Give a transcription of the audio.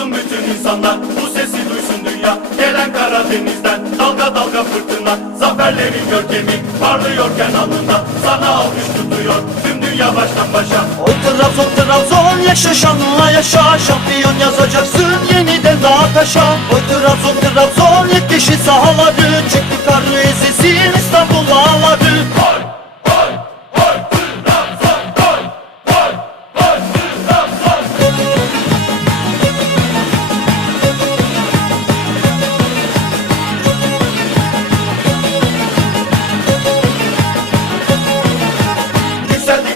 Duysun bütün insanlar, bu sesi duysun dünya. Gelen Karadeniz'den dalga dalga fırtına. Zaferlerin görkemi parlıyorken alnında. Sana alkış tutuyor tüm dünya baştan başa. Oy Trabzon Trabzon yaşa şanla yaşa. Şampiyon yazacaksın yeniden dağ taşa. Oy Trabzon Trabzon yetişi sahaları. Çıktı karlı ezilsin İstanbul ağları.